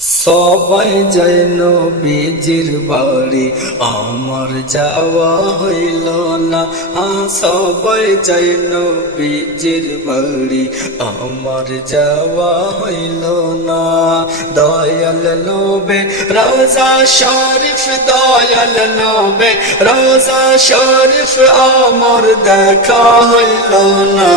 সবাই যায় নবীজির বাড়ি, আমার যাওয়া হইল না। সবাই যায় নবীজির বাড়ি, আমার যাওয়া হইল না। দয়াল নবী রওজা শরীফ, দয়াল নবী রওজা শরীফ, আমার দেখা হইল না।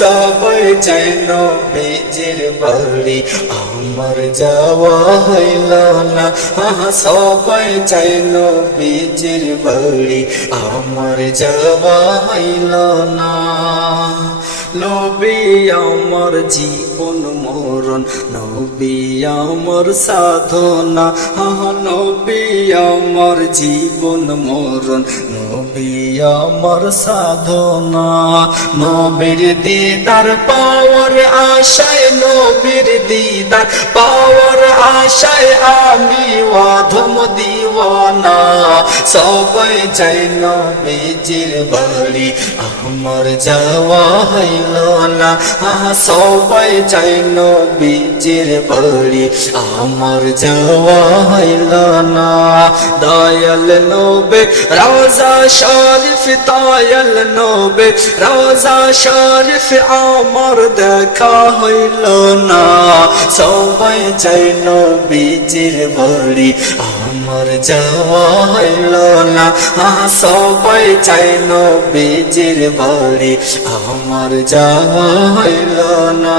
সবাই যায় নবীজির বাড়ি, আমার যাওয়া হইল না। সবাই চাই নবীজির বাড়ি, আমার যাওয়া হইল না। নবী আমার জীবন মরণ, নবী আমার সাধনা। নবী আমার জীবন মরণ, নবী আমার সাধনা। নবীর দিদার পাওয়ার আশায়, নবীর দিদার পাওয়ার আশায় আমি অধম দিওয়ানা। সবাই চাই নবীজির বাড়ি, আমার যাওয়া হইল না। সবাই চাই নবীজির বাড়ি, আমার যাওয়া হইল না। দয়াল নবী রওজা শরীফ, দয়াল নবী রওজা শরীফ, আমার দেখা হইল না। সবাই চাই নবীজির বাড়ি, আমার যাওয়া হইল না। সবাই চাই নবীজির বাড়ি, আমার যাওয়া হইল না।